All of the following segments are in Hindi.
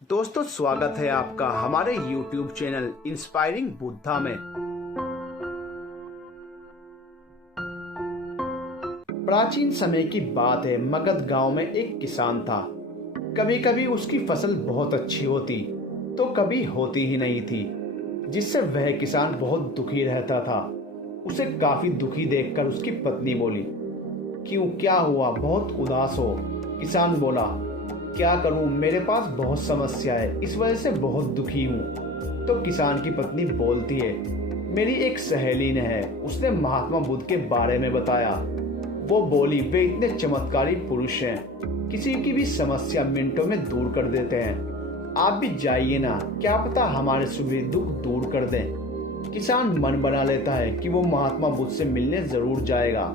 दोस्तों, स्वागत है आपका हमारे YouTube चैनल इंस्पायरिंग बुद्धा में। प्राचीन समय की बात है। मगध गांव में एक किसान था। कभी कभी उसकी फसल बहुत अच्छी होती तो कभी होती ही नहीं थी, जिससे वह किसान बहुत दुखी रहता था। उसे काफी दुखी देखकर उसकी पत्नी बोली, क्यों, क्या हुआ, बहुत उदास हो? किसान बोला, क्या करूं, मेरे पास बहुत समस्या है, इस वजह से बहुत दुखी हूं। तो किसान की पत्नी बोलती है, मेरी एक सहेली ने है, उसने महात्मा बुद्ध के बारे में बताया। वो बोली, वे इतने चमत्कारी पुरुष हैं, किसी की भी समस्या मिनटों में दूर कर देते हैं। आप भी जाइए ना, क्या पता हमारे सभी दुख दूर कर दें। किसान मन बना लेता है कि वो महात्मा बुद्ध से मिलने जरूर जाएगा।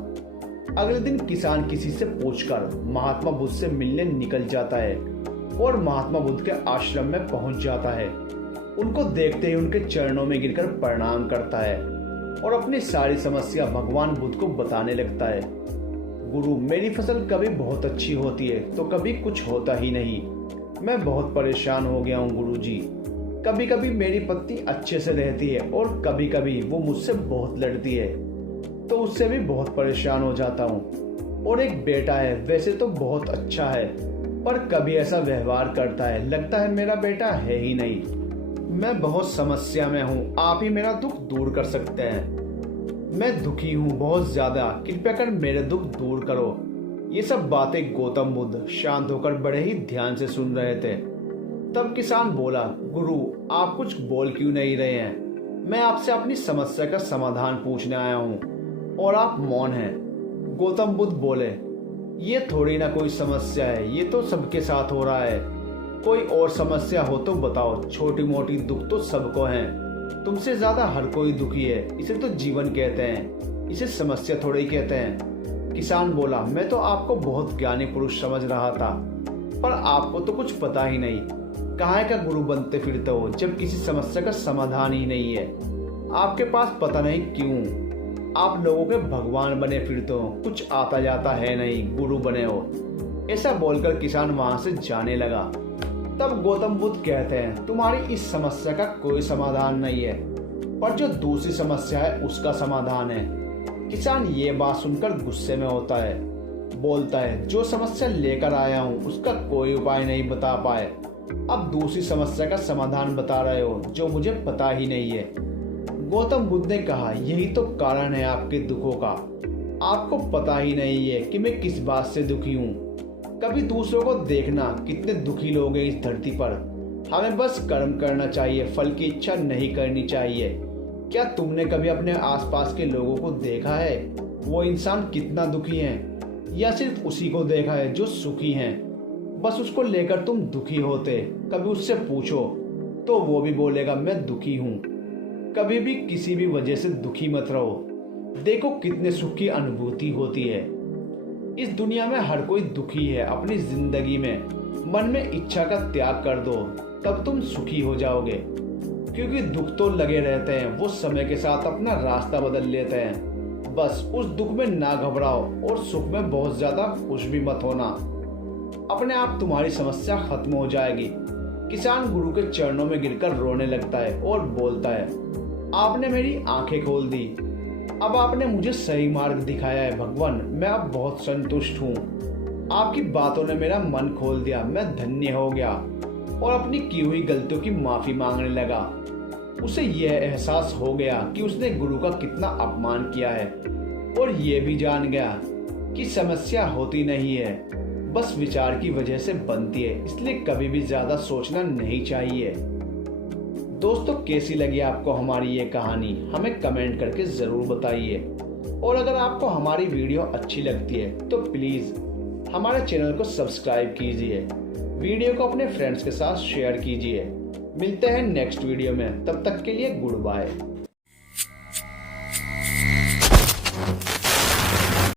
अगले दिन किसान किसी से पूछकर महात्मा बुद्ध से मिलने निकल जाता है और महात्मा बुद्ध के आश्रम में पहुंच जाता है। उनको देखते ही उनके चरणों में गिरकर प्रणाम करता है और अपनी सारी समस्या भगवान बुद्ध को बताने लगता है। गुरु, मेरी फसल कभी बहुत अच्छी होती है तो कभी कुछ होता ही नहीं। मैं बहुत परेशान हो गया हूँ गुरु जी। कभी कभी मेरी पत्नी अच्छे से रहती है और कभी कभी वो मुझसे बहुत लड़ती है, तो उससे भी बहुत परेशान हो जाता हूँ। और एक बेटा है, वैसे तो बहुत अच्छा है, पर कभी ऐसा व्यवहार करता है, लगता है मेरा बेटा है ही नहीं। मैं बहुत समस्या में हूँ, आप ही मेरा दुख दूर कर सकते हैं। मैं दुखी हूँ बहुत ज्यादा, कृपया कर मेरे दुख दूर करो। ये सब बातें गौतम बुद्ध शांत होकर बड़े ही ध्यान से सुन रहे थे। तब किसान बोला, गुरु, आप कुछ बोल क्यों नहीं रहे हैं? मैं आपसे अपनी समस्या का समाधान पूछने आया हूँ और आप मौन हैं। गौतम बुद्ध बोले, ये थोड़ी ना कोई समस्या है, ये तो सबके साथ हो रहा है। कोई और समस्या हो तो बताओ, छोटी मोटी दुख तो सबको हैं। तुमसे ज्यादा हर कोई दुखी है, इसे तो जीवन कहते हैं, इसे समस्या थोड़ी ही कहते हैं। किसान बोला, मैं तो आपको बहुत ज्ञानी पुरुष समझ रहा था, पर आपको तो कुछ पता ही नहीं। कहाँ का गुरु बनते फिरते हो जब किसी समस्या का समाधान ही नहीं है। आपके पास पता नहीं क्यों आप लोगों के भगवान बने फिरते हो, कुछ आता जाता है नहीं, गुरु बने हो। ऐसा बोलकर किसान वहां से जाने लगा। तब गौतम बुद्ध कहते हैं, तुम्हारी इस समस्या का कोई समाधान नहीं है, पर जो दूसरी समस्या है उसका समाधान है। किसान ये बात सुनकर गुस्से में होता है, बोलता है, जो समस्या लेकर आया हूँ उसका कोई उपाय नहीं बता पाए, अब दूसरी समस्या का समाधान बता रहे हो जो मुझे पता ही नहीं है। गौतम बुद्ध ने कहा, यही तो कारण है आपके दुखों का। आपको पता ही नहीं है कि मैं किस बात से दुखी हूँ। कभी दूसरों को देखना, कितने दुखी लोग हैं इस धरती पर। हमें बस कर्म करना चाहिए, फल की इच्छा नहीं करनी चाहिए। क्या तुमने कभी अपने आसपास के लोगों को देखा है, वो इंसान कितना दुखी है? या सिर्फ उसी को देखा है जो सुखी है, बस उसको लेकर तुम दुखी होते? कभी उससे पूछो तो वो भी बोलेगा, मैं दुखी हूँ। कभी भी किसी भी वजह से दुखी मत रहो, देखो कितने सुख की अनुभूति होती है। इस दुनिया में हर कोई दुखी है। अपनी जिंदगी में मन में इच्छा का त्याग कर दो, तब तुम सुखी हो जाओगे। क्योंकि दुख तो लगे रहते हैं, वो समय के साथ अपना रास्ता बदल लेते हैं। बस उस दुख में ना घबराओ और सुख में बहुत ज्यादा खुश भी मत होना। अपने आप तुम्हारी समस्या खत्म हो जाएगी। किसान गुरु के चरणों में गिरकर रोने लगता है और बोलता है, आपने मेरी आंखें खोल दी, अब आपने मुझे सही मार्ग दिखाया है भगवान। मैं अब बहुत संतुष्ट हूँ। आपकी बातों ने मेरा मन खोल दिया, मैं धन्य हो गया और अपनी की हुई गलतियों की माफी मांगने लगा। उसे यह एहसास हो गया कि उसने गुरु का कितना अपमान किया है और ये भी जान गया कि समस्या होती नहीं है, बस विचार की वजह से बनती है। इसलिए कभी भी ज्यादा सोचना नहीं चाहिए। दोस्तों, कैसी लगी आपको हमारी ये कहानी, हमें कमेंट करके जरूर बताइए। और अगर आपको हमारी वीडियो अच्छी लगती है तो प्लीज हमारे चैनल को सब्सक्राइब कीजिए, वीडियो को अपने फ्रेंड्स के साथ शेयर कीजिए। मिलते हैं नेक्स्ट वीडियो में, तब तक के लिए गुड बाय।